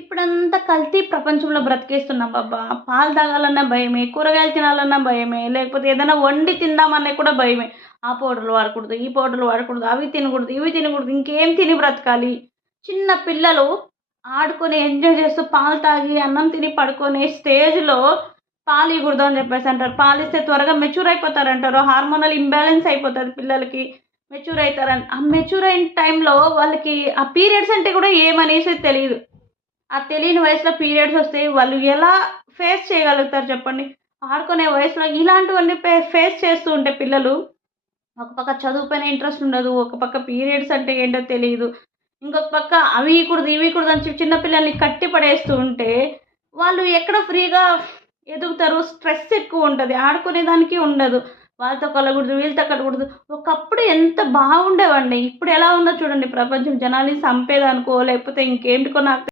ఇప్పుడంతా కల్తీ ప్రపంచంలో బ్రతికేస్తున్నాం అబ్బా! పాలు తాగాలన్నా భయమే, కూరగాయలు తినాలన్నా భయమే, లేకపోతే ఏదైనా వండి తిందామన్నా కూడా భయమే. ఆ పౌడర్‌లు వాడకూడదు, ఈ పౌడర్‌లు వాడకూడదు, అవి తినకూడదు, ఇవి తినకూడదు, ఇంకేం తిని బ్రతకాలి? చిన్న పిల్లలు ఆడుకొని ఎంజాయ్ చేస్తూ పాలు తాగి, అన్నం తిని పడుకునే స్టేజ్‌లో పాలియ్యకూడదు అని చెప్పేసి అంటారు. పాలిస్తే త్వరగా మెచ్యూర్ అయిపోతారంటారు. హార్మోనల్ ఇంబాలెన్స్ అయిపోతది పిల్లలకి. మెచ్యూర్ అయితారని. ఆ మెచ్యూర్ అయిన టైంలో వాళ్ళకి ఆ పీరియడ్స్ అంటే కూడా ఏమనేసి తెలీదు. ఆ తెలియని వయసులో పీరియడ్స్ వస్తాయి. వాళ్ళు ఎలా ఫేస్ చేయగలుగుతారు చెప్పండి? ఆడుకునే వయసులో ఇలాంటివన్నీ ఫేస్ చేస్తూ ఉంటే పిల్లలు, ఒక పక్క చదువు పైన ఇంట్రెస్ట్ ఉండదు. ఒక పక్క పీరియడ్స్ అంటే ఏంటో తెలీదు. ఇంకొక పక్క అవి ఇయకూడదు, ఇవి ఇయకూడదు అని చెప్పి చిన్న పిల్లల్ని కట్టి పడేస్తూ ఉంటే, వాళ్ళు ఎక్కడ ఫ్రీగా ఎదుగుతారు? స్ట్రెస్ ఎక్కువుంటది. ఆడుకునే దానికి ఉండదు. వాళ్ళతో కలవకూడదు, వీళ్ళతో కలవకూడదు. ఒకప్పుడు ఎంత బాగుండేవండి. ఇప్పుడు ఎలా ఉందో చూడండి ప్రపంచం. జనాల్ని సంపేదానికో, లేకపోతే ఇంకేంటికో నాకు